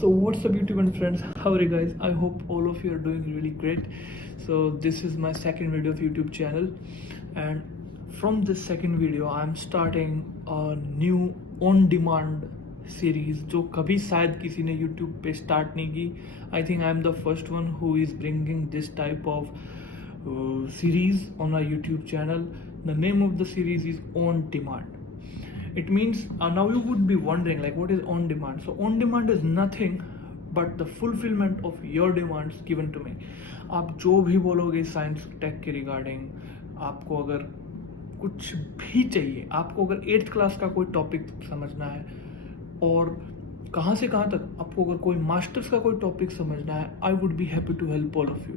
So what's up YouTube and friends, how are you guys? I hope all of you are doing really great. So this is my second video of YouTube channel, and from this second video I'm starting a new on demand series जो कभी शायद किसी ने YouTube पे start नहीं की. I think I'm the first one who is bringing this type of series on our YouTube channel. The name of the series is On Demand. It means now you would be wondering like what is on demand. So on demand is nothing but the fulfillment of your demands given to me. आप जो भी बोलोगे science tech के regarding, आपको अगर कुछ भी चाहिए, आपको अगर 8th क्लास का कोई टॉपिक समझना है और कहाँ से कहाँ तक, आपको अगर कोई मास्टर्स का कोई टॉपिक समझना है, I would be happy to help all of you.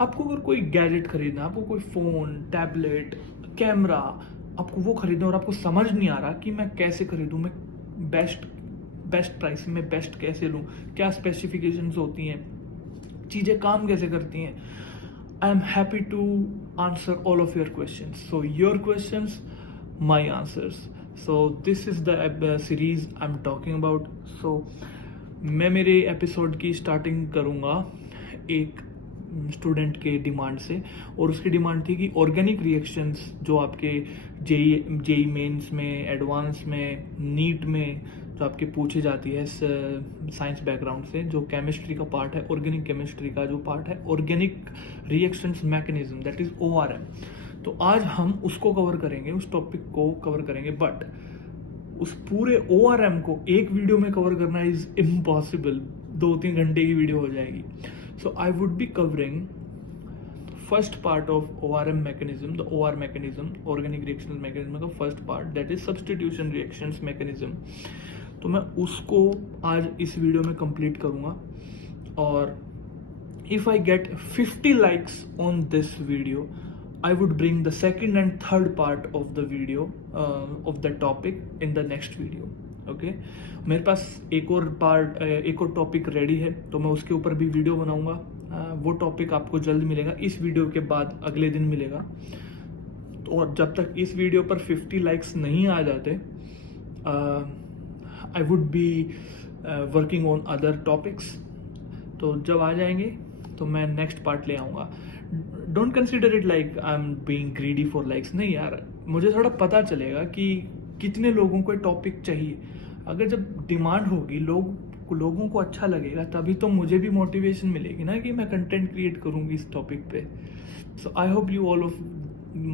आपको अगर कोई गैजेट खरीदना है, आपको कोई फ़ोन, टैबलेट, कैमरा, आपको वो खरीदना और आपको समझ नहीं आ रहा कि मैं कैसे खरीदूँ, मैं बेस्ट प्राइस में बेस्ट कैसे लूँ, क्या स्पेसिफिकेशंस होती हैं, चीज़ें काम कैसे करती हैं, I am happy to answer all of your questions. So your questions, my answers. So this is the series I am talking about. So मैं मेरे एपिसोड की स्टार्टिंग करूँगा एक स्टूडेंट के डिमांड से, और उसकी डिमांड थी कि ऑर्गेनिक रिएक्शंस जो आपके जेई मेंस में, एडवांस में, नीट में जो आपके पूछी जाती है साइंस बैकग्राउंड से, जो केमिस्ट्री का पार्ट है, ऑर्गेनिक केमिस्ट्री का जो पार्ट है, organic reactions mechanism, that is ORM. तो आज हम उसको कवर करेंगे, उस टॉपिक को कवर करेंगे. बट उस पूरे ORM को एक वीडियो में कवर करना इज इम्पॉसिबल. 2-3 घंटे की वीडियो हो जाएगी. So I would be covering first part of ORM mechanism, the OR mechanism, organic reactions mechanism का first part, that is substitution reactions mechanism. तो मैं उसको आज इस वीडियो में कंप्लीट करूँगा, और if I get 50 likes on this video, I would bring the second and third part of the video of the topic in the next video. Okay मेरे पास एक और टॉपिक रेडी है, तो मैं उसके ऊपर भी वीडियो बनाऊंगा. वो टॉपिक आपको जल्द मिलेगा, इस वीडियो के बाद अगले दिन मिलेगा. तो और जब तक इस वीडियो पर 50 लाइक्स नहीं आ जाते, आई would be working on other topics. तो जब आ जाएंगे तो मैं नेक्स्ट पार्ट ले आऊँगा. Don't consider it like I am being greedy for likes. नहीं यार, मुझे थोड़ा पता चलेगा कि कितने लोगों को टॉपिक चाहिए. अगर जब डिमांड होगी, लोगों को अच्छा लगेगा, तभी तो मुझे भी मोटिवेशन मिलेगी ना कि मैं कंटेंट क्रिएट करूंगी इस टॉपिक पे. So I hope you all of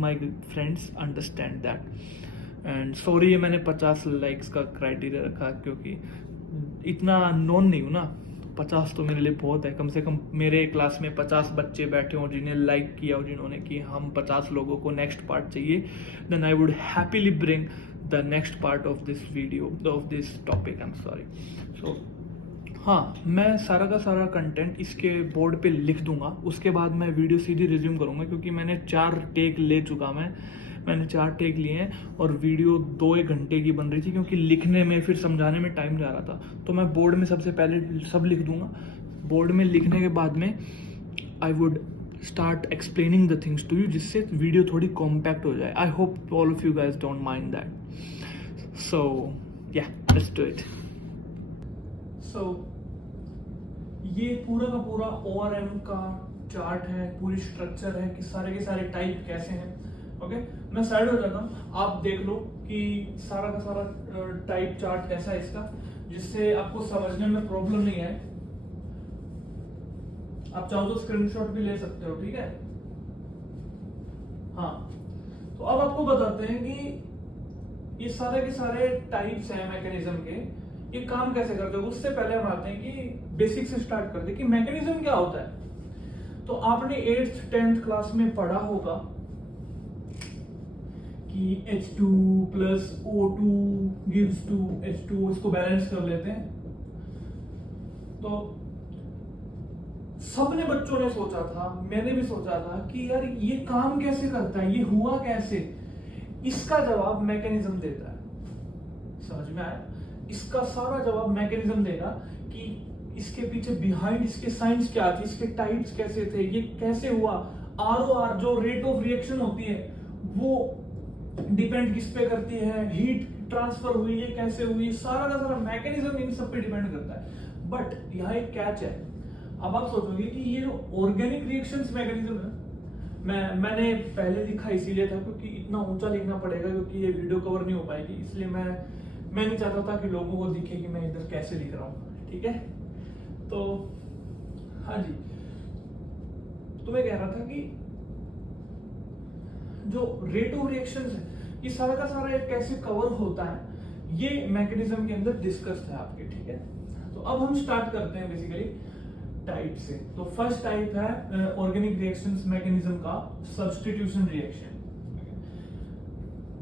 my friends understand that. And sorry ये मैंने 50 लाइक्स का क्राइटेरिया रखा, क्योंकि इतना नोन नहीं हूँ ना. 50 तो मेरे लिए बहुत है. कम से कम मेरे क्लास में 50 बच्चे बैठे हों जिन्हें लाइक किया हो, जिन्होंने कि हम 50 लोगों को नेक्स्ट पार्ट चाहिए, then I would happily bring the next part of this video, of this topic. I'm sorry. So हाँ, मैं सारा का सारा कंटेंट इसके बोर्ड पे लिख दूंगा. उसके बाद मैं वीडियो सीधी रिज्यूम करूंगा, क्योंकि मैंने 4 टेक ले चुका. मैंने 4 टेक लिए हैं, और वीडियो 2-1 घंटे की बन रही थी, क्योंकि लिखने में फिर समझाने में टाइम जा रहा था. तो मैं बोर्ड में सबसे पहले सब लिख दूंगा. बोर्ड में लिखने के बाद में I would start explaining the things to you, जिससे वीडियो थोड़ी कॉम्पैक्ट हो जाए. I hope all of you guys don't mind that. So yeah let's do it. सो ये पूरा का पूरा ORM का चार्ट है, पूरी स्ट्रक्चर है कि सारे के सारे टाइप कैसे हैं. ओके मैं साइड हो जाता हूँ, आप देख लो कि सारा का सारा टाइप चार्ट कैसा है इसका, जिससे आपको समझने में प्रॉब्लम नहीं आए. आप चाहो तो स्क्रीनशॉट भी ले सकते हो, ठीक है. हाँ, तो अब आपको बताते हैं कि ये सारे के सारे टाइप्स हैं मैकेनिज्म के, ये काम कैसे करते हैं. उससे पहले हम आते हैं कि बेसिक से स्टार्ट करते हैं कि मैकेनिज्म क्या होता है. तो आपने 8th 10th क्लास में पढ़ा होगा कि H2 plus O2 gives to H2, इसको बैलेंस कर लेते हैं. तो सबने बच्चों ने सोचा था, मैंने भी सोचा था कि यार ये काम कैसे करता है, ये हुआ कैसे. इसका जवाब मैकेनिज्म देता है. समझ में आया? इसका सारा जवाब मैकेनिज्म देगा कि इसके पीछे बिहाइंड इसके साइंस क्या थी, इसके टाइप्स कैसे थे, ये कैसे हुआ. ROR जो रेट ऑफ रिएक्शन होती है, वो डिपेंड किस पे करती है, हीट ट्रांसफर हुई है कैसे हुई, सारा का सारा मैकेनिज्म इन सब पे डिपेंड करता है। बट यहाँ एक कैच है। अब आप सोचोगे कि ये जो ऑर्गेनिक रिएक्शंस मैकेनिज्म है, मैंने पहले लिखा इसीलिए था क्योंकि इतना ऊंचा लिखना पड़ेगा क्योंकि ये वीडियो कवर नहीं हो पाएगी, इसलिए मैं नहीं चाहता था कि लोगों को दिखे कि मैं इधर कैसे लिख रहा हूँ। ठीक है, तो हाँ जी, तो मैं कह रहा था कि जो रेट ऑफ रिएक्शंस है ये सारा का सारा एक कैसे कवर होता है, ये मैकेनिज्म के अंदर डिस्कस्ड है आपके। ठीक है, तो अब हम स्टार्ट करते हैं बेसिकली टाइप से। तो फर्स्ट टाइप है ऑर्गेनिक रिएक्शंस मैकेनिज्म का substitution reaction.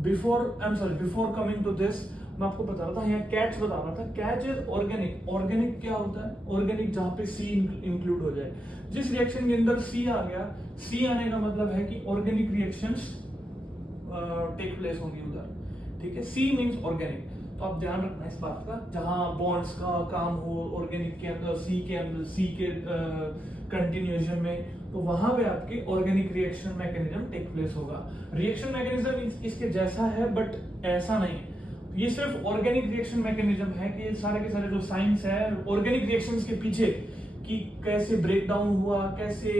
Before coming to this मैं आपको बता रहा था, यहाँ कैच बता रहा था। Catch is organic. ऑर्गेनिक क्या होता है? ऑर्गेनिक जहां पे सी इंक्लूड हो जाए। जिस रिएक्शन के अंदर सी आ गया, सी आने का मतलब है कि ऑर्गेनिक रिएक्शंस टेक प्लेस होंगी उधर। ठीक है, सी मींस ऑर्गेनिक। तो आप ध्यान रखना इस बात का, जहां बॉन्ड्स का काम हो ऑर्गेनिक के अंदर, सी के कंटिन्यूएशन में, तो वहां पे आपके organic reaction mechanism take place होगा। रिएक्शन मैकेनिज्म इसके जैसा है बट ऐसा नहीं है। ये सिर्फ ऑर्गेनिक रिएक्शन मैकेनिज्म है कि सारे के सारे जो साइंस है ऑर्गेनिक रिएक्शंस के पीछे, कि कैसे ब्रेक डाउन हुआ, कैसे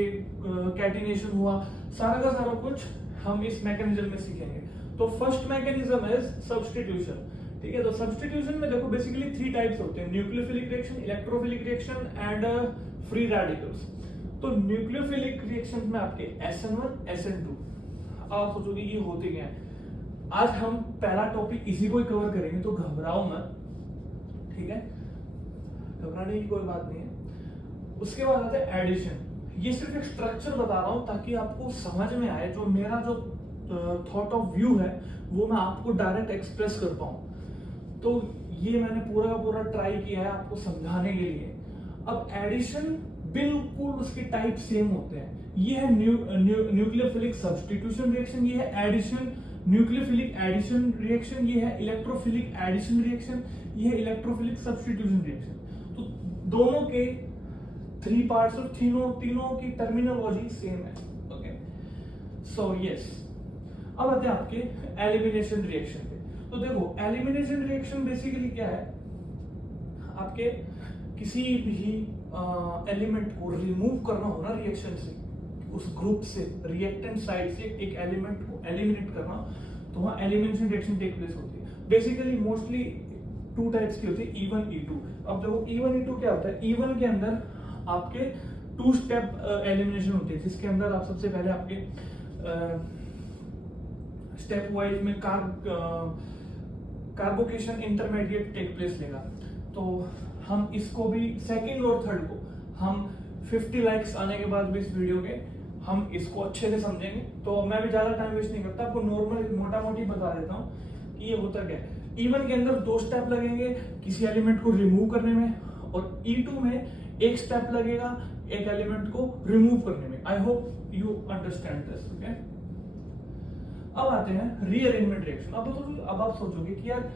कैटिनेशन हुआ, सारा का सारा कुछ हम इस मैकेनिज्म में सीखेंगे। तो फर्स्ट मैकेनिज्म इज सब्स्टिट्यूशन। ठीक है, तो सब्स्टिट्यूशन में देखो बेसिकली 3 टाइप्स होते हैं, nucleophilic reaction, electrophilic reaction and free radicals. तो न्यूक्लियोफिलिक रिएक्शन में आपके SN1 SN2। आप सोचोगे ये होते क्या है? आज हम पहला टॉपिक इसी को ही कवर करेंगे, तो घबराओ मत। ठीक है, घबराने की कोई बात नहीं है। उसके बाद आता है एडिशन। ये सिर्फ एक स्ट्रक्चर बता रहा हूं ताकि आपको समझ में आए, जो मेरा जो थॉट ऑफ व्यू है वो मैं आपको डायरेक्ट एक्सप्रेस कर पाऊं। तो ये मैंने पूरा का पूरा ट्राई किया है आपको समझाने के लिए। अब एडिशन बिल्कुल उसके टाइप सेम होते हैं। ये है न्यूक्लियोफिलिक सब्स्टिट्यूशन रिएक्शन, ये है एडिशन न्यूक्लियोफिलिक एडिशन रिएक्शन, ये है इलेक्ट्रोफिलिक एडिशन रिएक्शन, ये है इलेक्ट्रोफिलिक सब्स्टिट्यूशन रिएक्शन। तो दोनों के 3 पार्ट्स और तीनों की टर्मिनोलॉजी सेम है। ओके, सो यस, अब आते हैं आपके एलिमिनेशन रिएक्शन पे। तो देखो एलिमिनेशन रिएक्शन बेसिकली क्या है, आपके किसी भी एलिमेंट को रिमूव करना हो ना रिएक्शन से, उस ग्रुप से, रिएक्टेंट साइड से एक एलिमेंट को एलिमिनेट करना, तो वहां एलिमिनेशन रिएक्शन टेक प्लेस होती है। बेसिकली मोस्टली 2 टाइप्स की होती है, E1 E2। अब देखो E1 E2 क्या होता है? E1 के अंदर आपके 2 स्टेप एलिमिनेशन होती है, जिसके अंदर आप सबसे पहले आपके स्टेप वाइज में कार्बोकेशन इंटरमीडिएट टेक प्लेस लेगा। तो हम इसको भी सेकंड और थर्ड को हम 50 लाइक्स आने के बाद भी इस वीडियो के हम इसको अच्छे से समझेंगे। तो मैं भी ज्यादा टाइम वेस्ट नहीं करता, आपको नॉर्मल मोटा मोटी बता देता हूँ कि ये होता क्या है। E1 के अंदर 2 स्टेप लगेंगे किसी एलिमेंट को रिमूव करने में, और E2 में 1 स्टेप लगेगा एक एलिमेंट को रिमूव करने में। आई hope you understand this. Okay, अब आते हैं रीअरेंजमेंट रिएक्शन। अब आप सोचोगे कि यार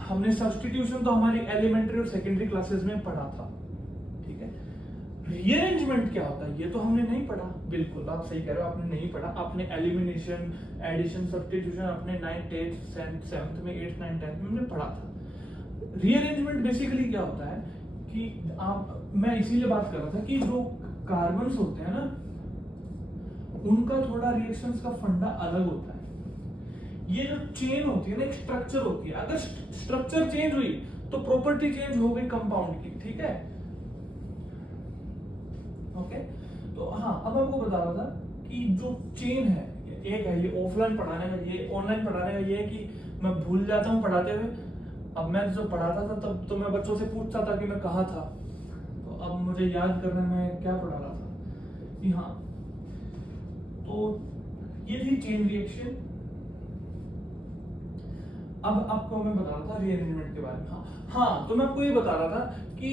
हमने सब्स्टिट्यूशन तो हमारी एलिमेंट्री और सेकेंडरी क्लासेस में पढ़ा था, ठीक है, रीअरेंजमेंट क्या होता है ये तो हमने नहीं पढ़ा। बिल्कुल आप सही कह रहे हो, आपने नहीं पढ़ा। आपने एलिमिनेशन, एडिशन, सब्स्टिट्यूशन अपने 9th 8th 7th में, 8th 9th 10th में हमने पढ़ा था। रीअरेंजमेंट बेसिकली क्या होता है कि मैं इसीलिए बात कर रहा था कि जो कार्बन्स होते हैं ना, उनका थोड़ा रिएक्शंस का फंडा अलग होता है। ये जो चेन होती है ना, एक स्ट्रक्चर होती है, अगर स्ट्रक्चर चेंज हुई तो प्रॉपर्टी चेंज हो गई कंपाउंड की। ठीक है, ओके। तो हाँ, अब आपको बता रहा था कि जो चेन है, एक है ये ऑफलाइन पढ़ाने में, ये ऑनलाइन पढ़ाने में ये है कि मैं भूल जाता हूँ पढ़ाते हुए। अब मैं जो पढ़ाता था तब तो मैं बच्चों से पूछता था कि मैं कहाँ था, तो अब मुझे याद करने में क्या पढ़ा रहा था कि हाँ, तो ये थी चेन रिएक्शन। अब आपको मैं बता रहा था रीअरेंजमेंट के बारे में। हाँ, तो मैं आपको ये बता रहा था कि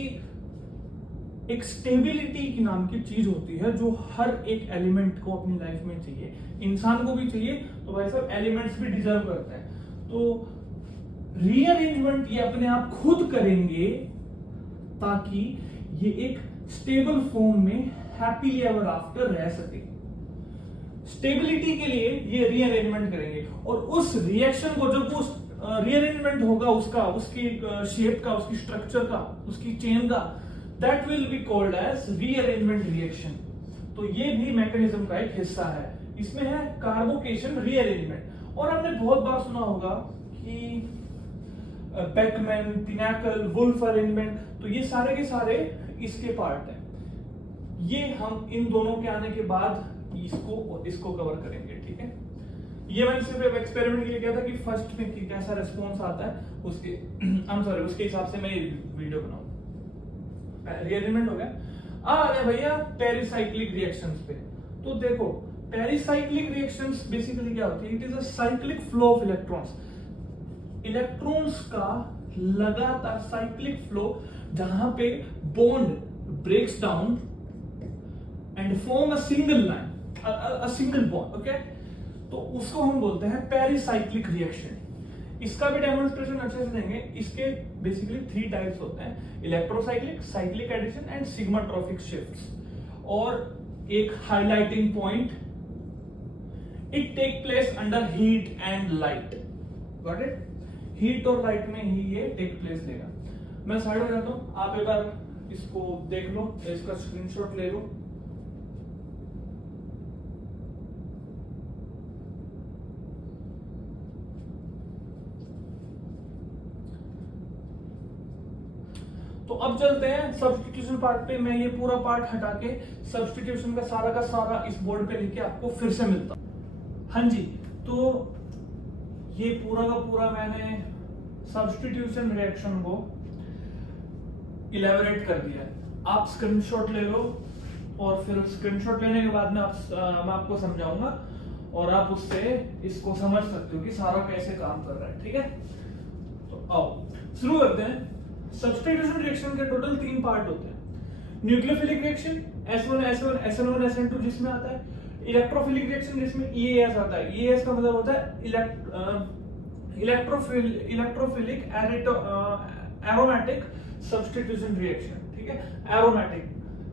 एक स्टेबिलिटी की नाम की चीज होती है जो हर एक एलिमेंट को अपनी लाइफ में चाहिए, इंसान को भी चाहिए, तो भाई साहब एलिमेंट्स भी डिजर्व करते हैं। तो रीअरेंजमेंट ये अपने आप खुद करेंगे ताकि ये एक स्टेबल फॉर्म में हैप्पीली एवर आफ्टर रह सके। स्टेबिलिटी के लिए ये रीअरेंजमेंट करेंगे, और उस रिएक्शन को जब उस रीअरेंजमेंट होगा उसका, उसकी शेप का, उसकी स्ट्रक्चर का, उसकी चेन का, that will be called as rearrangement reaction. तो ये भी मैकेनिज्म का एक हिस्सा है। इसमें है कार्बोकेशन रीअरेंजमेंट। और हमने बहुत बार सुना होगा कि बेकमैन, पिनाकल, वुल्फ अरेंजमेंट, तो ये सारे के सारे इसके पार्ट हैं। ये हम इन दोनों के आने के बाद इसको कवर करेंगे, ठीक है। ये मैंने सिर्फ एक्सपेरिमेंट के लिए किया था कि फर्स्ट में कि कैसा रिस्पॉन्स आता है उसके उसके हिसाब से मैं वीडियो बनाऊं। रीअरेंजमेंट हो गया। आ गया भैया पेरिसाइक्लिक रिएक्शंस पे। तो देखो, पेरिसाइक्लिक रिएक्शंस बेसिकली क्या होती है? It is a cyclic flow of electrons. Electrons का लगातार साइक्लिक फ्लो, जहां पे bond breaks down and form a single line, a single bond, okay. तो उसको हम बोलते हैं पेरिसाइक्लिक रिएक्शन। इसका भी डेमोन्स्ट्रेशन अच्छे से देंगे। इसके बेसिकली 3 टाइप्स होते हैं: electrocyclic, cyclic addition and sigmatropic shifts. और एक highlighting point, it take place under heat and light. Got it? Heat और लाइट में ही ये टेक प्लेस लेगा। मैं साइड हो जाता हूं, आप एक बार इसको देख लो, इसका स्क्रीनशॉट ले लो। तो अब चलते हैं सब्स्टिट्यूशन पार्ट पे। मैं ये पूरा पार्ट हटा के सब्स्टिट्यूशन का सारा इस बोर्ड पे लिख के आपको फिर से मिलता हूं। हाँ जी, तो ये पूरा का पूरा मैंने सब्स्टिट्यूशन रिएक्शन को इलेबोरेट कर दिया है। आप स्क्रीनशॉट ले लो, और फिर स्क्रीनशॉट लेने के बाद में मैं आपको समझाऊंगा, और आप उससे इसको समझ सकते हो कि सारा कैसे काम कर रहा है, ठीक है। तो आओ शुरू करते हैं। सब्स्टिट्यूशन रिएक्शन के टोटल 3 पार्ट होते हैं। Nucleophilic reaction S1 S1 SN1 SN2 जिसमें आता है। इलेक्ट्रोफिलिक रिएक्शन जिसमें EAS आता है। EAS का मतलब होता है इलेक्ट्रोफिलिक एरोमेटिक सब्स्टिट्यूशन रिएक्शन, ठीक है, एरोमेटिक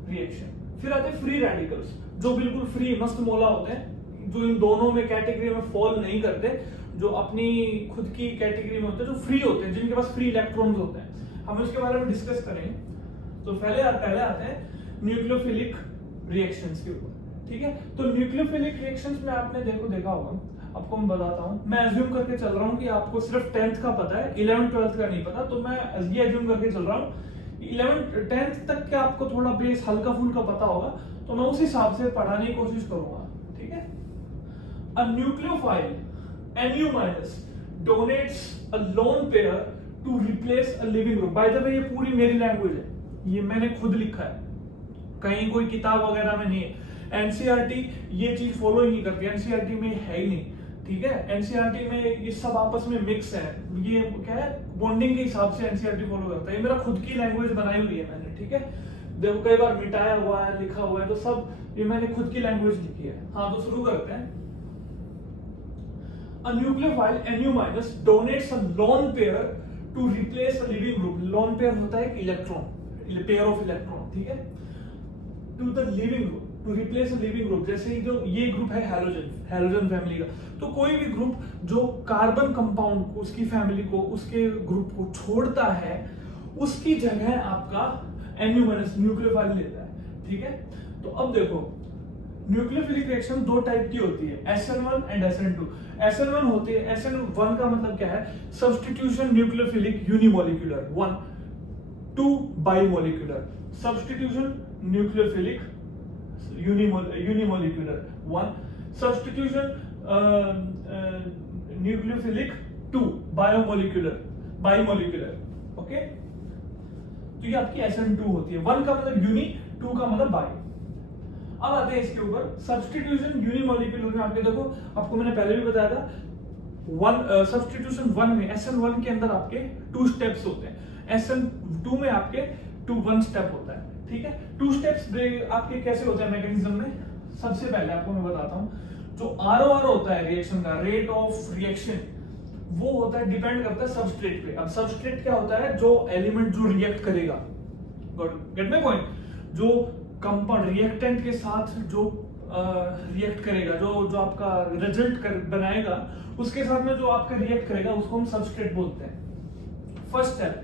रिएक्शन। फिर आते हैं फ्री रेडिकल्स, जो बिल्कुल फ्री मस्त मौला होते हैं, जो इन दोनों में कैटेगरी में फॉल नहीं करते, जो अपनी खुद की कैटेगरी में होते हैं, जो फ्री होते हैं, जिनके पास फ्री इलेक्ट्रॉन्स होते हैं। हम इसके बारे में डिस्कस करेंगे। तो पहले आते हैं न्यूक्लियोफिलिक रिएक्शंस के ऊपर, ठीक है। तो न्यूक्लियोफिलिक रिएक्शंस में आपने देखा होगा, आपको मैं बताता हूं। मैं अज्यूम करके चल रहा हूं कि आपको सिर्फ 10th का पता है, 11th 12th का नहीं पता, तो मैं ये अज्यूम करके चल रहा हूं 11th 10th तक के आपको थोड़ा बेस हल्का फुल्का पता होगा, तो मैं उस हिसाब से पढ़ाने की कोशिश करूंगा, ठीक है। A nucleophile Nu- donates a lone pair to replace a living group. By the way, ये पूरी मेरी लैंग्वेज है, ये मैंने खुद लिखा है, कहीं कोई किताब वगैरह में नहीं है। एनसीईआरटी ये चीज फॉलो ही नहीं करती, एनसीईआरटी में है ही नहीं, ठीक है। एनसीईआरटी में ये सब आपस में मिक्स है, ये क्या है, बॉन्डिंग के हिसाब से एनसीईआरटी फॉलो करता है। ये मेरा खुद की लैंग्वेज बनाई हुई है मैंने, ठीक है। देखो कई बार मिटाया हुआ है, लिखा हुआ है, तो सब ये मैंने खुद की लैंग्वेज लिखी है। हाँ, तो शुरू करते हैं। A nucleophile Nu- donates a lone pair to replace a living group. Lone pair होता है एक इलेक्ट्रॉन, पेयर ऑफ इलेक्ट्रॉन, ठीक है, to the living group, to replace a living group। जैसे जो ये ग्रुप है हैलोजन फैमिली का, तो कोई भी ग्रुप जो कार्बन कंपाउंड को, उसकी फैमिली को, उसके ग्रुप को छोड़ता है, उसकी जगह आपका Nu- न्यूक्लियोफाइल लेता है, ठीक है। तो अब देखो, न्यूक्लियोफिलिक रिएक्शन 2 टाइप की होती है, SN1 एंड SN2। SN1 होती है, SN1 का मतलब क्या है, substitution nucleophilic unimolecular 1, 2 bimolecular, substitution nucleophilic unimolecular 1, substitution nucleophilic 2 bimolecular, okay. तो ये आपकी SN2 होती है। 1 का मतलब यूनि, 2 का मतलब बाइ। अब आते हैं इसके ऊपर सब्स्टिट्यूशन यूनिमोलिकुलर में। आपके देखो, आपको मैंने पहले भी बताया था, सब्स्टिट्यूशन 1 में, SN1 के अंदर आपके 2 स्टेप्स होते हैं, SN2 में आपके 1 स्टेप होता है, ठीक है। 2 स्टेप्स आपके कैसे होते हैं मैकेनिज्म में? सबसे पहले आपको मैं बताता हूं, जो ROR होता है रिएक्शन का, रेट ऑफ रिएक्शन, वो होता है, डिपेंड करता है सबस्ट्रेट पे। अब सबस्ट्रेट क्या होता है? जो एलिमेंट जो रिएक्ट करेगा, गेट माय पॉइंट, जो कंपाउंड रिएक्टेंट के साथ जो रिएक्ट करेगा, जो आपका रिजल्ट बनाएगा, उसके साथ में जो आपका रिएक्ट करेगा उसको हम सबस्ट्रेट बोलते हैं। First step,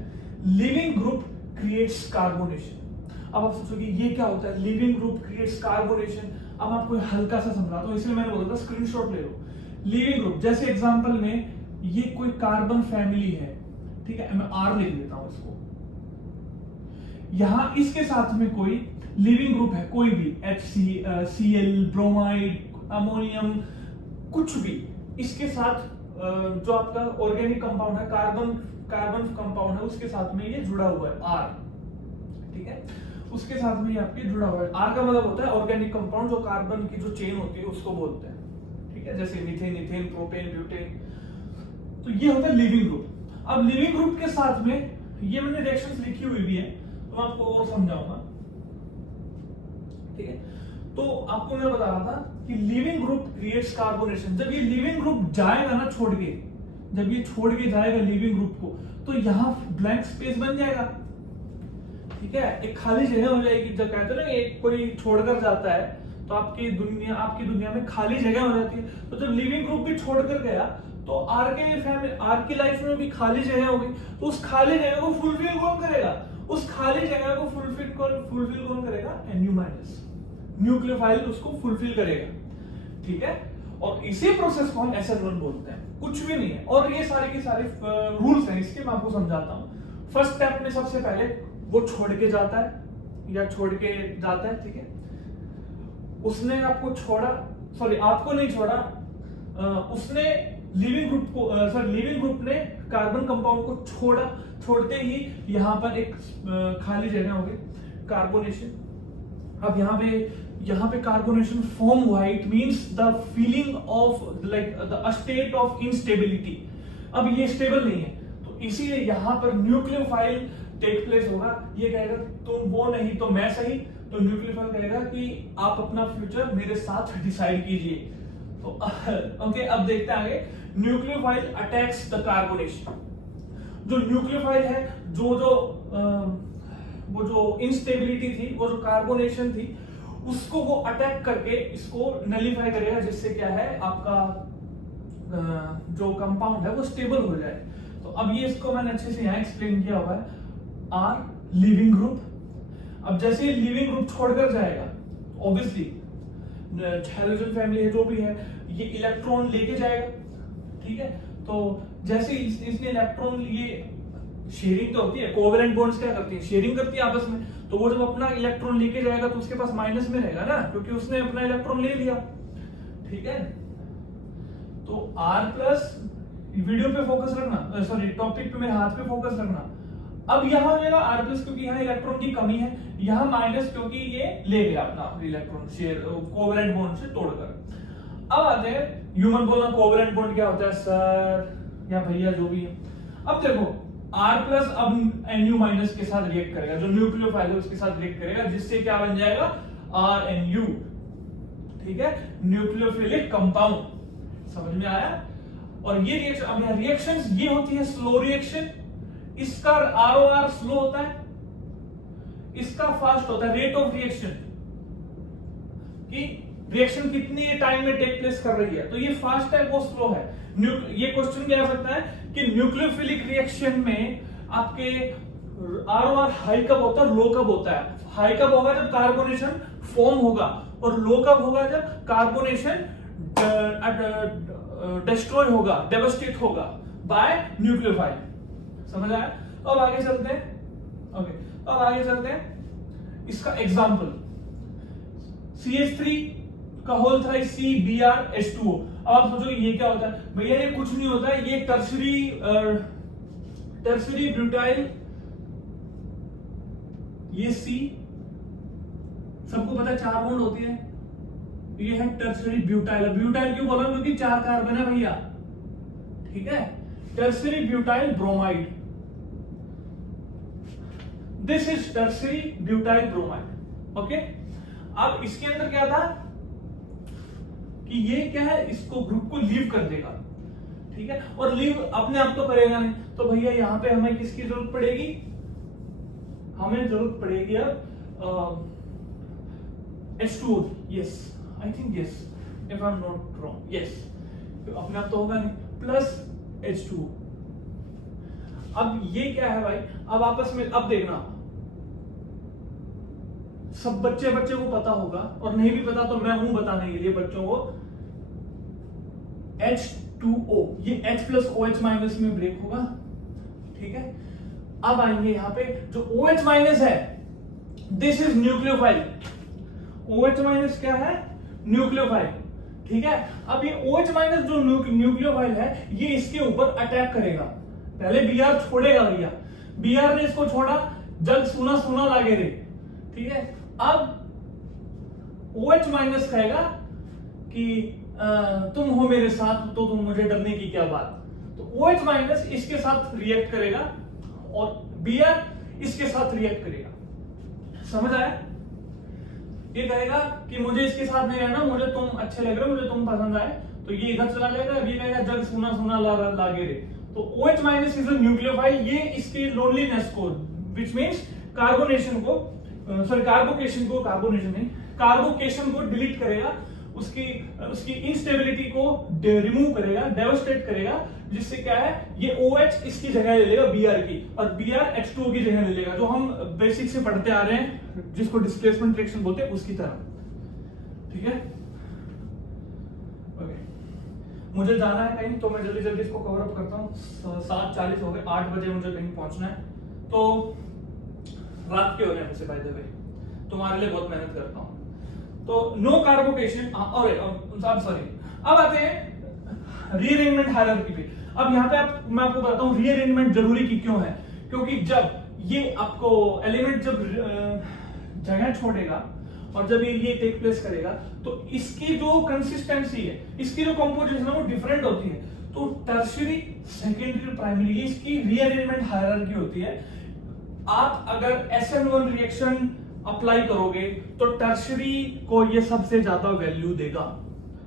leaving group creates carbonation. अब आप सोचोगे ये क्या होता है, लिविंग ग्रुप क्रिएट्स कार्बोनेशन। अब आपको हल्का सा समझाता हूं, इसलिए मैंने बोला था स्क्रीनशॉट ले लो। लिविंग ग्रुप, जैसे एग्जांपल में ये कोई कार्बन फैमिली है, ठीक है, मैं आर लिख देता हूं इसको। यहां इसके साथ में कोई लिविंग ग्रुप है, कोई भी HCl, ब्रोमाइड, अमोनियम, कुछ भी, इसके साथ जो आपका ऑर्गेनिक कंपाउंड है, कार्बन कंपाउंड है, उसके साथ में ये जुड़ा हुआ है आर, ठीक है, उसके साथ में ये आपके जुड़ा हुआ है। आर का मतलब होता है ऑर्गेनिक कंपाउंड, जो कार्बन की जो चेन होती है उसको बोलते हैं, ठीक है, जैसे मीथेन, इथेन, प्रोपेन, ब्यूटेन। तो ये होता है लिविंग ग्रुप। अब लिविंग ग्रुप के साथ में ये मैंने रिएक्शंस लिखी हुई भी है, तो मैं आपको और समझाऊंगा, ठीक है। तो आपको मैं बता रहा था कि लिविंग ग्रुप क्रिएट्स कार्बोनेशन। जब ये लिविंग ग्रुप जाएगा ना छोड़ के, जब ये छोड़ के जाएगा लिविंग ग्रुप को, तो यहां ब्लैंक स्पेस बन जाएगा, ठीक है, एक खाली जगह हो जाएगी। जब कहते हैं ना एक कोई छोड़कर जाता है तो आपकी दुनिया में खाली जगह हो जाती है। तो जब लिविंग ग्रुप भी छोड़कर गया तो आर की लाइफ में भी खाली जगह होगी। तो उस खाली जगह को फुलफिल कौन करेगा? उस खाली जगह को फुलफिल कौन करेगा? Nu-, न्यूक्लियोफाइल उसको फुलफिल करेगा, ठीक है। और इसी प्रोसेस को हम SN1 बोलते हैं, कुछ भी नहीं है। और ये सारे के सारे रूल्स हैं इसके, मैं आपको समझाता हूं। फर्स्ट स्टेप में सबसे पहले वो छोड़ के जाता है या छोड़ के जाता है, ठीक है। उसने आपको छोड़ा, सॉरी आपको नहीं छोड़ा, उसने लिविंग ग्रुप ने कार्बन कंपाउंड को छोड़ा, छोड़ते ही यहां पर एक खाली जगह हो गई, कार्बोनेशन। अब यहाँ पे कार्बोनेशन फॉर्म हुआ है, it means the feeling of like the state of instability. अब ये स्टेबल नहीं है, तो इसीलिए यहाँ पर न्यूक्लियोफाइल टेक प्लेस होगा। ये कहेगा तुम वो नहीं तो मैं सही, तो न्यूक्लियोफाइल कहेगा कि आप अपना फ्यूचर मेरे साथ डिसाइड कीजिए। तो ओके, अब देखते हैं आगे। Nucleophile attacks the carbonation. जो न्यूक्लियोफाइल है, वो जो इंस्टेबिलिटी थी, वो जो कार्बोनेशन थी, उसको वो अटैक करके इसको नलीफाई करेगा, जिससे क्या है आपका जो कंपाउंड है वो स्टेबल हो जाए। तो अब ये इसको मैंने अच्छे से यहाँ एक्सप्लेन किया हुआ है। R leaving group. अब जैसे लिविंग ग्रुप छोड़कर जाएगा, ऑब्वियसली हैलोजन फैमिली है जो भी है, ये इलेक्ट्रॉन लेके जाएगा, ठीक है। तो जैसे इसने इलेक्ट्रॉन, ये शेयरिंग तो होती है, कोवेलेंट बॉन्ड्स क्या करती है, शेयरिंग करती है आपस में। तो वो जब अपना इलेक्ट्रॉन लेके जाएगा तो उसके पास माइनस में रहेगा ना, क्योंकि उसने अपना इलेक्ट्रॉन ले लिया, ठीक है। तो R प्लस, वीडियो पे फोकस रखना, सॉरी टॉपिक पे, मेरे हाथ पे फोकस रखना। अब यहां हो जाएगा R प्लस, क्योंकि यहाँ इलेक्ट्रॉन की कमी है, यहाँ माइनस क्योंकि ये ले गया अपना इलेक्ट्रॉन शेयर कोवेलेंट बॉन्ड से तोड़कर। अब आते हैं ह्यूमन बोलना, कोवेलेंट बॉन्ड क्या होता है सर या भैया जो भी है। अब देखो R प्लस अब Nu माइनस के साथ रिएक्ट करेगा, जो न्यूक्लियोफाइल है उसके साथ रिएक्ट करेगा, जिससे क्या बन जाएगा RNU, ठीक है, न्यूक्लियोफिलिक कंपाउंड। समझ में आया? और ये रिएक्शन, अब रिएक्शंस ये होती है स्लो रिएक्शन। इसका ROR स्लो होता है, इसका फास्ट होता है, रेट ऑफ रिएक्शन, कि रिएक्शन कितनी टाइम में टेक प्लेस कर रही है। तो ये फास्ट है, वो स्लो है। ये क्वेश्चन क्या आ सकता है कि न्यूक्लियोफिलिक रिएक्शन में आपके ROR हाई कब होता है, लो कब होता है? हाई कब होगा? जब कार्बोनेशन फॉर्म होगा, और लो कब होगा? जब कार्बोनेशन डिस्ट्रॉय होगा, डेवास्टेट होगा बाय न्यूक्लियोफाइल। समझ आया? अब आगे चलते हैं। ओके, अब आगे चलते हैं। इसका एग्जांपल CH3 का होल थ्राइस CBr2O। अब आप सोचो ये क्या होता है? भैया ये कुछ नहीं होता है, ये टर्सरी ब्यूटाइल, ये C, सबको पता है 4 बॉन्ड होती है, ये है टर्सरी ब्यूटाइल। ब्यूटाइल क्यों बोल रहा हूं? क्योंकि 4 कार्बन है भैया, ठीक है। Tertiary butyl bromide, this is tertiary butyl bromide, okay. अब इसके अंदर क्या था कि ये क्या है, इसको ग्रुप को लीव कर देगा, ठीक है। और लीव अपने आप तो करेगा नहीं, तो भैया यहां पे हमें किसकी जरूरत पड़ेगी? हमें जरूरत पड़ेगी अब H2O, yes, I think yes, if I am not wrong, yes, अपने आप तो होगा नहीं, प्लस H2O। अब ये क्या है भाई, अब आपस में, अब देखना, सब बच्चे को पता होगा, और नहीं भी पता तो मैं हूं बताने के लिए बच्चों को। H2O ये H प्लस OH माइनस में ब्रेक होगा, ठीक है। अब आएंगे यहां पे, जो OH माइनस है, this is nucleophile. OH minus क्या है? न्यूक्लियोफाइल, ठीक है। अब ये OH माइनस जो न्यूक्लियोफाइल है, ये इसके ऊपर अटैक करेगा। पहले Br छोड़ेगा भैया, Br ने इसको छोड़ा, जग सुना सुना लागे रे, ठीक है। अब OH माइनस कहेगा कि तुम हो मेरे साथ तो तुम मुझे डरने की क्या बात। तो OH माइनस इसके साथ रिएक्ट करेगा और Br इसके साथ रिएक्ट करेगा। समझ आया? ये कहेगा कि मुझे इसके साथ नहीं रहना, मुझे तुम अच्छे लग रहे हो, मुझे तुम पसंद आए, तो ये इधर चला जाएगा, ये कहेगा जग सुना सुना लागे रे। तो OH minus is a nucleophile, ये इसके लोनलीनेस को, व्हिच मींस कार्बोनेशन को, सॉरी कार्बोकेशन को डिलीट करेगा, उसकी इंस्टेबिलिटी को रिमूव करेगा, डेवास्टेट करेगा, जिससे क्या है, ये OH इसकी जगह ले लेगा Br की, और Br H2O की जगह ले लेगा, जो हम बेसिक से पढ़ते आ रहे हैं, जिसको डिस्प्लेसमेंट रिएक्शन बोलते हैं, उसकी तरह, ठीक है। ओके, मुझे जाना है कहीं, तो मैं जल्दी इसको कवर अप करता हूँ। 7:40 हो गए, 8 बजे मुझे कहीं पहुंचना है, तो रात के हो रहे हैं वैसे, बाय द वे, तुम्हारे लिए बहुत मेहनत करता हूँ। तो नो कार्बोकेशन, सॉरी, अब आते हैं रीअरेंजमेंट हायरार्की पे। अब यहाँ पे मैं आपको बताता हूँ रीअरेंजमेंट जरूरी क्यों है, क्योंकि जब ये आपको एलिमेंट जब जगह छोड़ेगा और जब ये टेक प्लेस करेगा, तो इसकी जो कंसिस्टेंसी है, इसकी जो कंपोजिशन है, वो डिफरेंट होती है। तो टर्शियरी, सेकेंडरी, प्राइमरी, इसकी रीअरेंजमेंट हायरार्की होती है। आप अगर SN1 रिएक्शन अप्लाई करोगे तो टर्शियरी को ये सबसे ज्यादा वैल्यू देगा,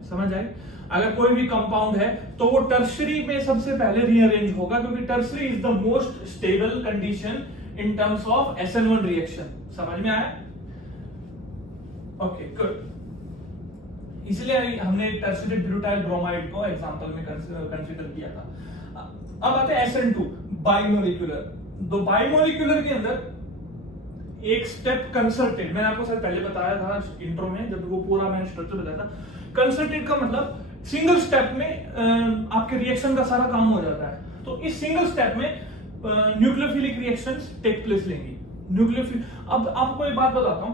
समझ आए। अगर कोई भी कंपाउंड है तो वो टर्शियरी में सबसे पहले रीअरेंज होगा, क्योंकि tertiary is the most stable condition in terms of SN1 reaction. समझ में आया? Okay, good. इसलिए हमने टर्शियरी ब्यूटाइल ब्रोमाइड को एग्जांपल में कंसीडर किया था। अब आते हैं SN2 बाइमोलिक्यूलर। तो बाइमोलिक्यूलर के अंदर एक स्टेप कंसर्टेड, मैंने आपको सर पहले बताया था इंट्रो में, जब वो पूरा मैंने स्ट्रक्चर बताया था। कंसर्टेड का मतलब सिंगल स्टेप में आपके रिएक्शन का सारा काम हो जाता है। तो इस सिंगल स्टेप में न्यूक्लियोफिलिक रिएक्शंस टेक प्लेस लेंगी। न्यूक्लियोफिल, अब आपको एक बात बताता हूं,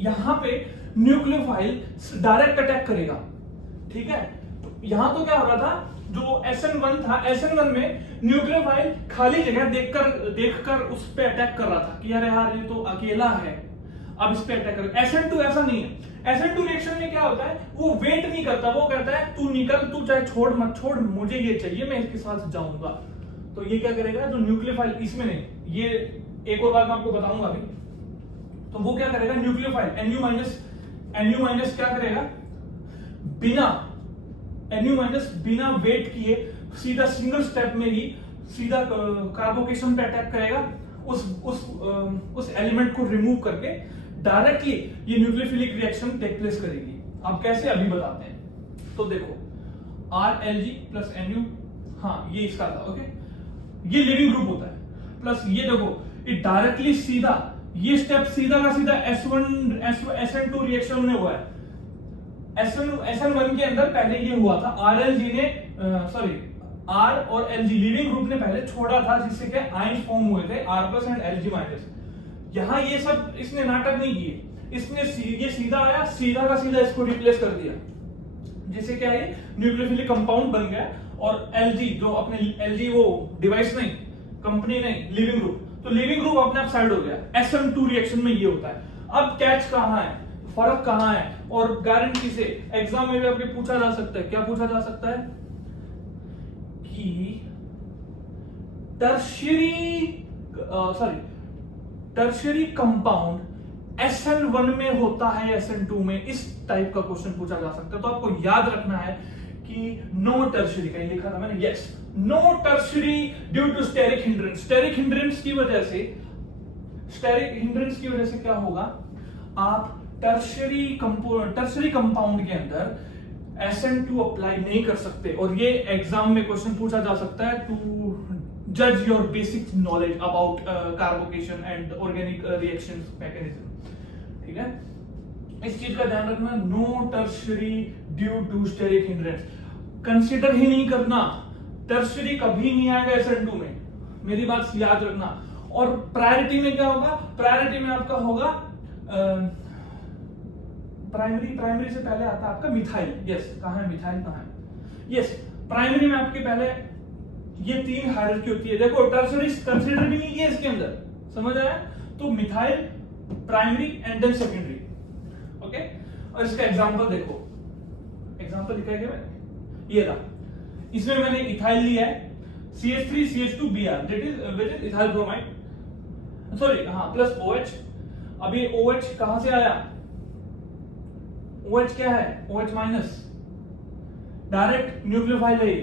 यहां पे न्यूक्लियोफाइल डायरेक्ट अटैक करेगा, ठीक है। यहां तो क्या हो रहा था, जो SN1 था, SN1 में न्यूक्लियोफाइल खाली जगह देखकर उस पे अटैक कर रहा था कि अरे यार ये तो अकेला है, अब इस पे अटैक कर। SN2 ऐसा नहीं है। SN2 रिएक्शन में क्या होता है, वो वेट नहीं करता, वो कहता है तू निकल, तू चाहे छोड़ मत छोड़, मुझे ये चाहिए, मैं इसके साथ जाऊंगा। तो ये क्या करेगा, जो न्यूक्लियोफाइल, इसमें नहीं, ये एक और बात मैं आपको बताऊंगा अभी, तो वो क्या करेगा, न्यूक्लियोफाइल NU माइनस क्या करेगा, बिना वेट किए सीधा सिंगल स्टेप में ही सीधा कार्बोकेशन पे अटैक करेगा, उस एलिमेंट को रिमूव करके डायरेक्टली ये न्यूक्लियोफिलिक रिएक्शन टेक प्लेस करेगी। अब कैसे, अभी बताते हैं। तो देखो RLG प्लस NU, हाँ ये इसका था, ओके, ये लिविंग ग्रुप होता है, प्लस ये देखो ये डायरेक्टली सीधा, ये स्टेप सीधा का सीधा SN2 रिएक्शन में हुआ है। SN1 के अंदर पहले ये हुआ था, RLG ने R और LG लिविंग ग्रुप ने पहले छोड़ा था, जिससे कि आयंस फॉर्म हुए थे, R+ एंड LG-। यहां ये सब इसने नाटक नहीं किए, इसने ये सीधा आया, सीधा का सीधा इसको रिप्लेस कर दिया, जिससे क्या है, न्यूक्लियोफिलिक कंपाउंड बन गया। और LG जो अपने LG वो डिवाइस नहीं, कंपनी नहीं, लिविंग ग्रुप, तो लिविंग ग्रुप अपने आप साइड हो गया। SN2 रिएक्शन में ये होता है। अब कैच कहां है, फर्क कहां है, और गारंटी से एग्जाम में भी आपके पूछा जा सकता है, क्या पूछा जा सकता है कि टर्शियरी कंपाउंड SN1 में होता है SN2 में, इस टाइप का क्वेश्चन पूछा जा सकता है। तो आपको याद रखना है कि नो टर्शियरी, कहीं लिखा था मैंने, yes, no tertiary due to steric hindrance. Steric hindrance की वजह से क्या होगा, आप टर्शरी कंपाउंड के अंदर SN2 अप्लाई नहीं कर सकते, और ये एग्जाम में क्वेश्चन पूछा जा सकता है टू जज your basic knowledge about carbocation and organic reactions mechanism. ठीक है, इस चीज का ध्यान रखना, no tertiary due to steric hindrance, consider ही नहीं करना, टर्शरी कभी नहीं आएगा SN2 में, मेरी बात याद रखना। और प्रायोरिटी में क्या होगा, प्रायोरिटी में आपका होगा प्राइमरी से पहले आता है आपका मिथाइल। यस, कहां है मिथाइल, कहां है, यस, प्राइमरी में आपके पहले ये 3 हायरार्की होती है। देखो टर्शरी कंसीडर भी नहीं किया इसके अंदर, समझ आया? तो methyl, primary and then secondary. Okay, और इसका एग्जांपल देखो, एग्जांपल लिखा है क्या मैंने, ये रहा, इसमें मैंने इथाइल लिया है CH3CH2Br that is ethyl bromide, sorry हाँ, प्लस OH। अब ये OH कहां से आया, OH क्या है, OH माइनस, डायरेक्ट न्यूक्लियोफाइल है,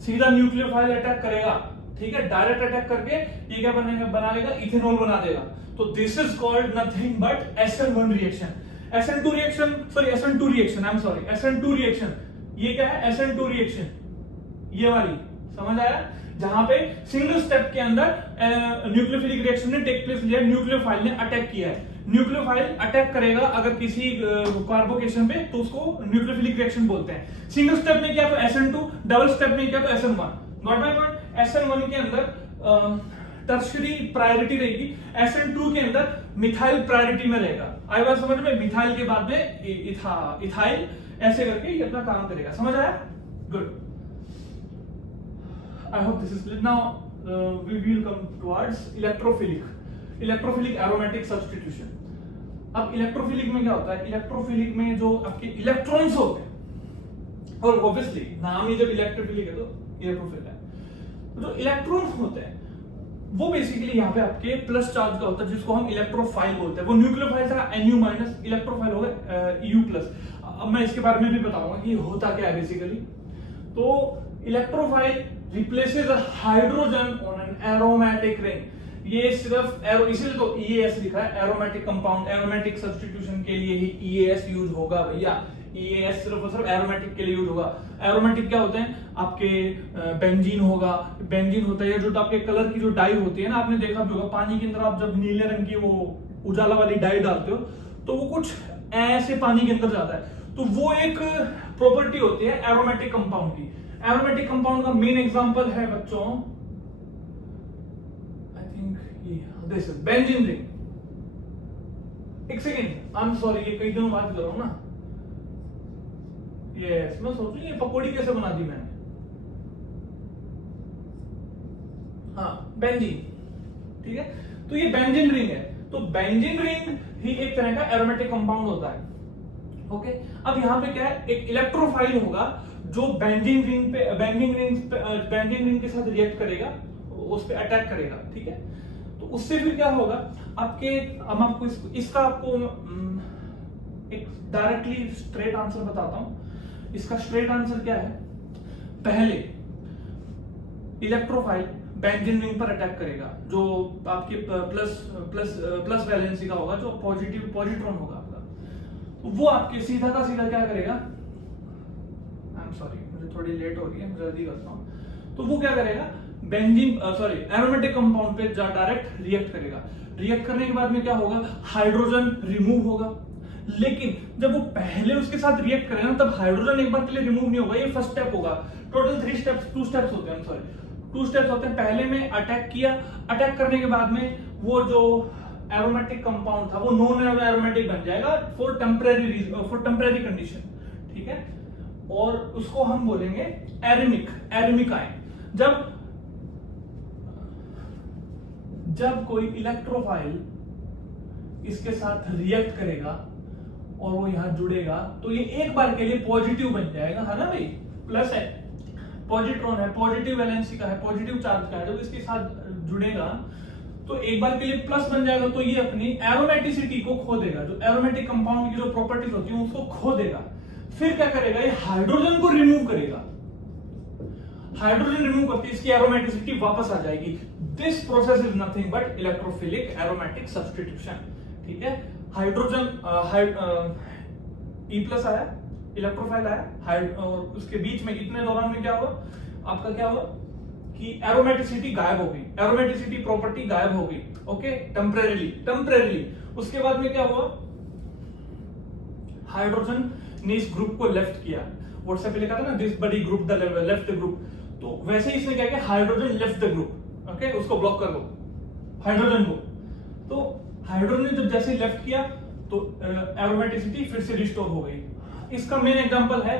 सीधा न्यूक्लियोफाइल अटैक करेगा। ठीक है, डायरेक्ट अटैक करके ये क्या बना लेगा, इथेनॉल बना देगा। तो this is called nothing but SN1 reaction, SN2 reaction, sorry SN2 reaction, I am sorry, SN2 reaction. ये क्या है, SN2 रिएक्शन, ये वाली, समझ आया? जहां पे सिंगल स्टेप के अंदर न्यूक्लियोफिलिक रिएक्शन ने टेक प्लेस लिया, न्यूक्लियोफाइल ने अटैक किया है। न्यूक्लियोफाइल अटैक करेगा अगर किसी कार्बोकेशन पे, तो उसको न्यूक्लियोफिलिक रिएक्शन बोलते हैं। सिंगल स्टेप में किया तो SN2, डबल स्टेप में किया तो SN1। Not my point, SN1 के अंदर टर्शरी प्रायोरिटी रहेगी, SN2 के अंदर मिथाइल प्रायोरिटी में रहेगा। आई बात समझ में? मिथाइल के बाद में इथाइल, ऐसे करके ये अपना काम करेगा, समझ आया? Good, I hope this is clear. Now we will come towards electrophilic aromatic substitution. अब इलेक्ट्रोफिलिक में क्या होता है, इलेक्ट्रोफिलिक में जो आपके इलेक्ट्रॉन्स होते हैं, और ऑब्वियसली नाम ही जब इलेक्ट्रोफिलिक है तो इलेक्ट्रोफिल है, जो इलेक्ट्रॉन्स होते हैं वो बेसिकली यहाँ पे आपके प्लस चार्ज का होता है, जिसको हम इलेक्ट्रोफाइल बोलते हैं। वो न्यूक्लियोफाइल था Nu माइनस, इलेक्ट्रोफाइल होगा Eu प्लस। अब मैं इसके बारे में भी बताऊंगा कि होता क्या है बेसिकली। तो electrophile replaces a hydrogen on an aromatic ring. ये सिर्फ एरो, इसीलिए तो EAS लिखा है, एरोमेटिक कंपाउंड, एरोमेटिक सब्स्टिट्यूशन के लिए ही EAS यूज होगा भैया। EAS सिर्फ और सिर्फ एरोमेटिक के लिए यूज होगा। एरोमेटिक क्या होते हैं आपके, बेंजीन होगा, बेंजीन होता है, जो आपके कलर की जो डाई होती है ना, आपने देखा भी होगा पानी के अंदर, आप जब नीले रंग की वो उजाला वाली डाई डालते हो तो वो कुछ ऐसे पानी के अंदर जाता है, तो वो एक प्रॉपर्टी होती है एरोमेटिक कंपाउंड की। एरोमेटिक कंपाउंड का मेन एग्जांपल है बच्चों, आई थिंक ये दिस बेंजीन रिंग। एक सेकेंड, आई एम सॉरी, ये कई दिनों बाद कर रहा हूं ना। यस, मैं सोचूं ये पकौड़ी कैसे बना दी मैंने। हाँ, बेंजीन, ठीक है, तो ये बेंजीन रिंग है। तो बेंजीन रिंग ही एक तरह का एरोमेटिक कंपाउंड होता है। ओके, अब यहां पे क्या है, एक इलेक्ट्रोफाइल होगा जो बेंजीन रिंग के साथ रिएक्ट करेगा, उस पे अटैक करेगा। ठीक है, तो उससे फिर क्या होगा आपके, हम आपको इसका आपको एक डायरेक्टली स्ट्रेट आंसर बताता हूं। इसका स्ट्रेट आंसर क्या है, पहले इलेक्ट्रोफाइल बेंजीन रिंग पर अटैक करेगा, जो आपके प्लस वैलेंसी का होगा, जो पॉजिट्रॉन होगा आपका, तो वो आपके सीधा का सीधा क्या करेगा, आई एम सॉरी मुझे थोड़ी लेट हो रही है, मैं जल्दी करता हूं। तो वो क्या करेगा, एरोमेटिक कंपाउंड पे डायरेक्ट रिएक्ट करेगा। रिएक्ट करने के बाद में क्या होगा, हाइड्रोजन रिमूव होगा। लेकिन जब वो पहले उसके साथ रिएक्ट करेगा ना, तब हाइड्रोजन एक बार के लिए रिमूव नहीं होगा, ये फर्स्ट स्टेप होगा। टोटल 2 स्टेप्स होते हैं, सॉरी 2 स्टेप्स होते हैं। पहले में अटैक किया, अटैक करने के बाद में वो जो एरोमेटिक कंपाउंड था वो नॉन एरोमेटिक बन जाएगा फॉर टेम्परेरी कंडीशन। ठीक है, और उसको हम बोलेंगे एरिमिक आयन। जब कोई इलेक्ट्रोफाइल इसके साथ रिएक्ट करेगा और वो यहां जुड़ेगा, तो ये एक बार के लिए पॉजिटिव बन जाएगा, है ना भाई, प्लस है, पॉजिट्रॉन है, पॉजिटिव वैलेंसी का है, पॉजिटिव चार्ज का है। जब इसके साथ जुड़ेगा तो एक बार के लिए प्लस बन जाएगा, तो ये अपनी एरोमेटिसिटी को खो देगा, जो एरोमेटिक कंपाउंड की जो प्रॉपर्टीज होती है उसको खो देगा। फिर क्या करेगा, ये हाइड्रोजन को रिमूव करेगा। हाइड्रोजन रिमूव करके इसकी एरोमेटिसिटी वापस आ जाएगी। This process is nothing but electrophilic aromatic substitution. ठीक है, हाइड्रोजन E प्लस आया, इलेक्ट्रोफाइल आया, और उसके बीच में इतने दौरान में क्या हुआ, आपका क्या हुआ कि एरोमेटिसिटी गायब हो गई, एरोमेटिसिटी प्रॉपर्टी गायब हो गई, ओके, टेम्परेरीली। उसके बाद में क्या हुआ, हाइड्रोजन ने इस ग्रुप को लेफ्ट किया। व्हाट्सएप पे लिखा था ना this buddy group the left the group, तो वैसे ही इसने क्या किया, hydrogen left the group, okay, उसको ब्लॉक कर दो हाइड्रोजन को। तो हाइड्रोजन ने जब जैसे लेफ्ट किया तो एरोमेटिसिटी फिर से रिस्टोर हो गई। इसका मेन एग्जांपल है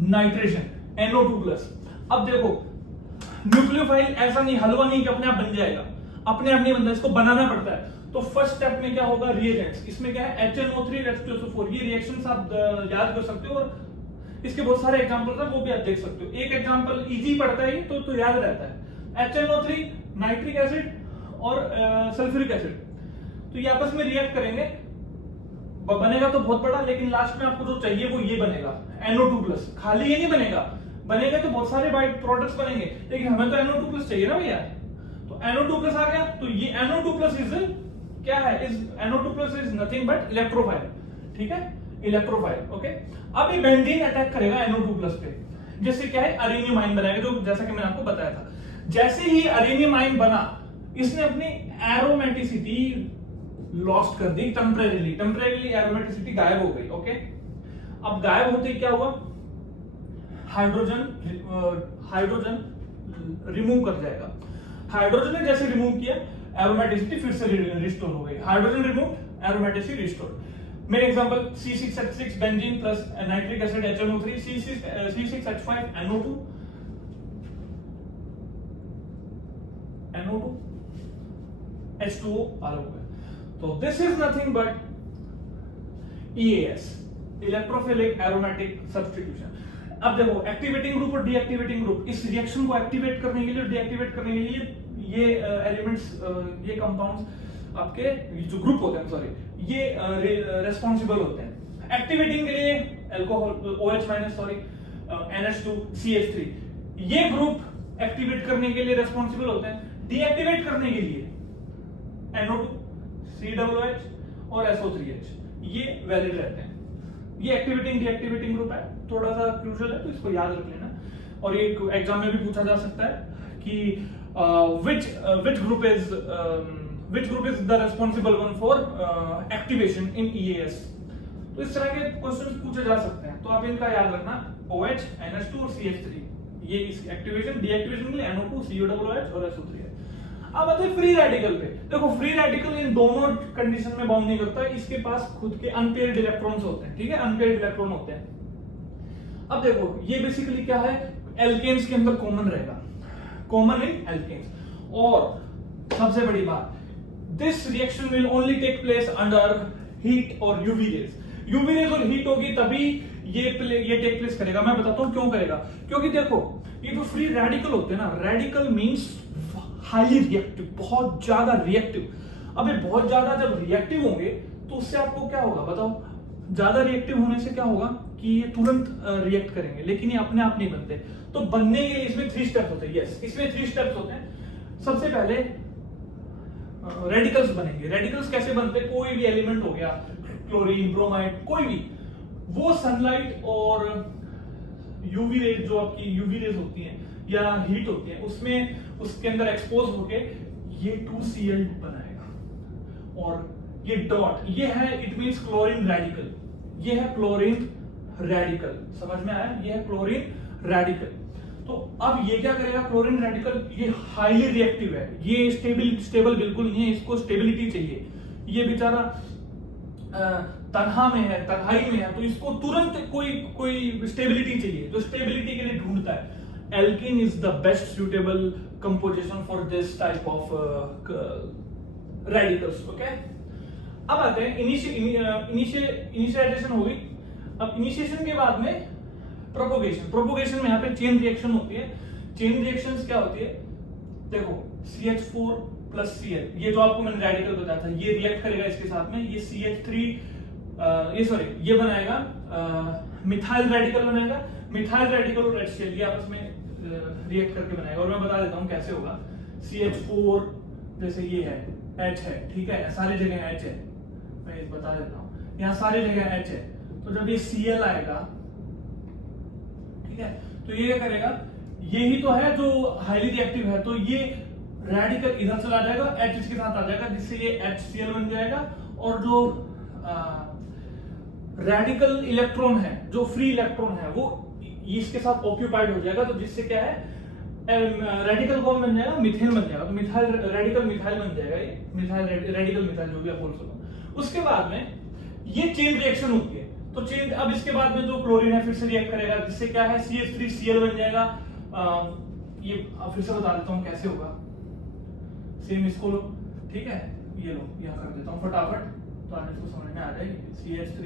नाइट्रेशन, NO2+। अब देखो न्यूक्लियोफाइल ऐसा नहीं, हलवा नहीं कि अपने आप बन जाएगा, अपने आप नहीं बनता, इसको बनाना पड़ता है। तो फर्स्ट स्टेप में क्या होगा, रिएजेंट्स। इसमें क्या है, HNO3 H2SO4, ये रिएक्शंस आप याद कर सकते हो, और इसके बहुत सारे एग्जांपल्स हैं, वो भी आप देख सकते हो। एक एग्जांपल इजी पड़ता है तो याद रहता है, HNO3 नाइट्रिक एसिड और सल्फ्यूरिक एसिड, तो ये आपस में रिएक्ट करेंगे, बनेगा तो बहुत बड़ा, लेकिन लास्ट में आपको जो चाहिए वो ये बनेगा, NO2+। खाली ये नहीं बनेगा, बनेगा तो बहुत सारे बाई प्रोडक्ट्स बनेंगे, लेकिन हमें तो NO2+ चाहिए ना भैया। तो NO2+ आ गया, तो ये NO2+ इज क्या है, NO2+ is nothing but electrophile, ठीक है, इलेक्ट्रोफाइल, ओके। अब ये बेंजीन अटैक करेगा NO2+ पे, जिससे क्या है, अरेनियम आयन बनाएगा, जो जैसा कि मैंने आपको बताया था। जैसे ही अरेनियम आयन बना, इसने अपनी एरोमेटिसिटी लॉस्ट कर दी, टेम्परेरीली एरोमेटिसिटी गायब हो गई, ओके। अब गायब होते ही क्या हुआ, हाइड्रोजन रिमूव कर जाएगा। हाइड्रोजन ने जैसे रिमूव किया, एरोमेटिसिटी फिर से रिस्टोर हो गई। Hydrogen remove, aromaticity restore. मेरे example C6H6 benzene plus nitric acid HNO3, C6H5 NO2, H2O अलग हो गया। तो this is nothing but EAS, electrophilic aromatic substitution. अब देखो एक्टिवेटिंग ग्रुप और डीएक्टिवेटिंग ग्रुप, इस रिएक्शन को एक्टिवेट करने के लिए, डीएक्टिवेट करने के लिए ये एलिमेंट्स, ये कंपाउंड्स आपके जो ग्रुप होते हैं, सॉरी, ये रेस्पॉन्सिबल होते हैं। एक्टिवेटिंग के लिए alcohol OH- sorry NH2 CH3, ये ग्रुप एक्टिवेट करने के लिए रेस्पॉन्सिबल होते हैं। डीएक्टिवेट करने के लिए NO2 COOH और SO3H, ये वैलिड रहते हैं। ये एक्टिवेटिंग डीएक्टिवेटिंग ग्रुप है, थोड़ा सा क्रूशियल है, तो इसको याद रख लेना। और ये एग्जाम में भी पूछा जा सकता है कि which group is the responsible one for activation in EAS। तो इस तरह के क्वेश्चंस पूछे जा सकते हैं, तो आप इनका याद रखना, OH, NH2 और CH3, ये इस एक्टिवेशन डीएक्टिवेशन के लिए NO2 COOH और SO3 है। अब आते हैं फ्री रेडिकल पे। देखो फ्री रेडिकल इन दोनों कंडीशन में बाउंड नहीं करता, इसके पास खुद के अनपेयर्ड इलेक्ट्रॉन्स होते हैं, ठीक है, अनपेयर्ड इलेक्ट्रॉन होते हैं। अब देखो ये बेसिकली क्या है, एल्केन्स के अंदर कॉमन रहेगा, कॉमन इन एल्केन्स। और सबसे बड़ी बात, this reaction will only take place under heat और यूवी रेज। यूवी रेज और हीट होगी तभी ये टेक प्लेस करेगा। मैं बताता हूं क्यों करेगा, क्योंकि देखो ये जो फ्री रेडिकल होते हैं ना, रेडिकल मींस हाईली रिएक्टिव, बहुत ज्यादा रिएक्टिव। अब ये बहुत ज्यादा जब रिएक्टिव होंगे तो उससे आपको क्या होगा बताओ, ज्यादा रिएक्टिव होने से क्या होगा कि ये तुरंत रिएक्ट करेंगे, लेकिन ये अपने आप नहीं बनते। तो बनने के लिए इसमें 3 स्टेप्स होते हैं। यस, इसमें 3 स्टेप्स होते हैं। सबसे पहले रेडिकल्स बनेंगे। रेडिकल्स कैसे बनते हैं, कोई भी एलिमेंट हो गया, क्लोरीन, ब्रोमाइड, कोई भी, वो सनलाइट और यूवी रेज, जो आपकी यूवी रेज होती हैं या हीट होती है, उसमें उसके अंदर एक्सपोज होके ये 2Cl बनाएगा। और ये डॉट, ये है, इट मींस क्लोरीन रेडिकल, ये है क्लोरीन रेडिकल, समझ में आया, ये है क्लोरीन रेडिकल। तो अब ये क्या करेगा, क्लोरीन रेडिकल, ये हाईली रिएक्टिव है, ये स्टेबल बिल्कुल नहीं है, इसको स्टेबिलिटी चाहिए। ये बेचारा तन्हा में है, तन्हाई में है, तो इसको तुरंत कोई स्टेबिलिटी चाहिए, तो स्टेबिलिटी के लिए ढूंढता है। Alkene is the best suitable composition for this type of radicals, okay. अब आते हैं इनिशिएशन होगी। अब इनिशिएशन के बाद में प्रोपोगेशन। प्रोपोगेशन में यहाँ पे चेन रिएक्शन होती है। चेन रिएक्शंस क्या होती है, देखो CH4 प्लस Cl, ये जो आपको मैंने रेडिकल बताया था, ये रिएक्ट करेगा इसके साथ में, ये CH3 ये बनाएगा मिथाइल रेडिकल बनाएगा। मिथाइल रेडिकल और HCl ये आपस में रिएक्ट करके बनाएगा, और मैं बता देता हूँ कैसे होगा। CH4 जैसे ये है, H है, ठीक है, सारी जगह H है, मैं मैं बता देता हूँ, यहाँ सारी जगह H है, तो जब ये Cl आएगा, ठीक है, तो ये क्या करेगा, यही तो है जो हाईली रिएक्टिव है, तो ये रेडिकल इधर चला जाएगा, H इसके साथ आ जाएगा, जिससे ये HCl बन जाएगा, और जो रेडिकल इलेक्ट्रॉन है, जो फ्री इलेक्ट्रॉन है, वो इसके साथ ऑक्यूपाइड हो जाएगा, तो जिससे क्या है, रेडिकल कौन बन जाएगा, मिथेन बन जाएगा, तो मिथाइल रेडिकल मिथाइल बन जाएगा, ये मिथाइल रेडिकल मिथाइल जो भी आप बोल सको। उसके बाद में ये चेन रिएक्शन होती है, तो चेन, अब इसके बाद में जो क्लोरीन है फिर से रिएक्ट करेगा, जिससे क्या है, CH3Cl बन जाएगा। ये फिर से बता देता हूँ कैसे होगा, सेम इसको लो, ठीक है, ये लो, यहाँ कर देता हूँ फटाफट, तो आने इसको समझ में आ जाएगी। CH3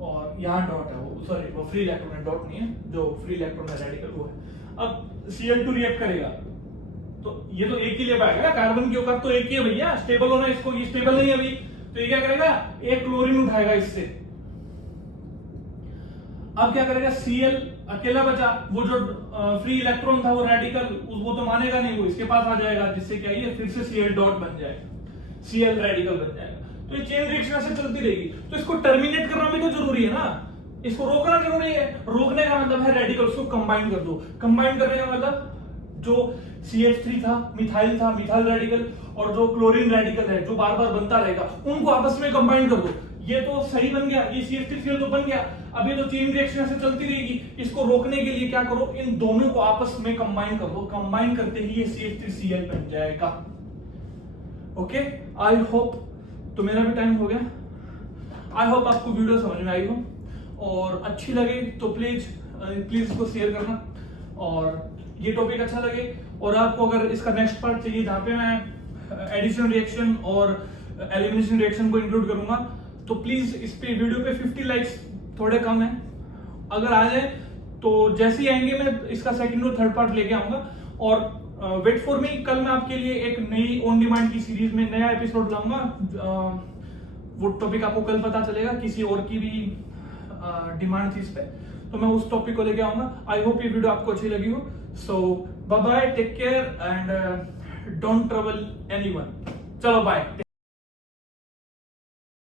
और यहाँ डॉट है, वो सॉरी वो फ्री इलेक्ट्रॉन है, डॉट नहीं है, जो फ्री इलेक्ट्रॉन है रेडिकल वो है। अब Cl2 रिएक्ट करेगा, तो ये तो एक ही ले पाएगा, कार्बन की औकात तो एक ही है भैया, स्टेबल होना, इसको ये स्टेबल नहीं है अभी, तो ये क्या करेगा, एक क्लोरीन उठाएगा इससे। अब क्या करेगा, Cl अकेला बचा, वो जो फ्री इलेक्ट्रॉन था वो रेडिकल, वो तो मानेगा नहीं, वो इसके पास आ जाएगा, जिससे क्या ये फिर से Cl डॉट बन जाएगा, Cl रेडिकल बन जाएगा। तो ये चेन रिएक्शन ऐसे चलती रहेगी, तो इसको टर्मिनेट करना भी तो जरूरी है ना, इसको रोकना जरूरी है। रोकने का मतलब है रेडिकल्स को कंबाइन कर दो, कंबाइन करने का मतलब जो CH3 था, मिथाइल रेडिकल, और जो क्लोरीन रेडिकल है जो बार बार बनता रहेगा, उनको आपस में कंबाइन कर दो। ये तो सही बन गया, ये CH3Cl तो बन गया, अब ये तो चेन रिएक्शन ऐसे चलती रहेगी, इसको रोकने के लिए क्या करो, इन दोनों को आपस में कंबाइन कर दो, कंबाइन करते ही ये CH3Cl बन जाएगा। ओके, आई होप, तो मेरा भी टाइम हो गया, आई होप आपको वीडियो समझ में आई हो, और अच्छी लगे तो प्लीज इसको शेयर करना, और ये टॉपिक अच्छा लगे, और आपको अगर इसका नेक्स्ट पार्ट चाहिए जहाँ पे मैं एडिशन रिएक्शन और एलिमिनेशन रिएक्शन को इंक्लूड करूंगा, तो प्लीज इस पे वीडियो पे 50 लाइक्स थोड़े कम है, अगर आ जाए तो जैसे ही आएंगे मैं इसका सेकंड और थर्ड पार्ट लेके आऊंगा। और वेट फॉर मी, कल मैं आपके लिए एक नई ऑन डिमांड की सीरीज में नया एपिसोड लाऊंगा, वो टॉपिक आपको कल पता चलेगा, किसी और की भी डिमांड थी इस पे, तो मैं उस टॉपिक को लेके आऊंगा। आई होप ये वीडियो आपको अच्छी लगी हो, so bye bye, take care and don't trouble anyone. चलो बाय।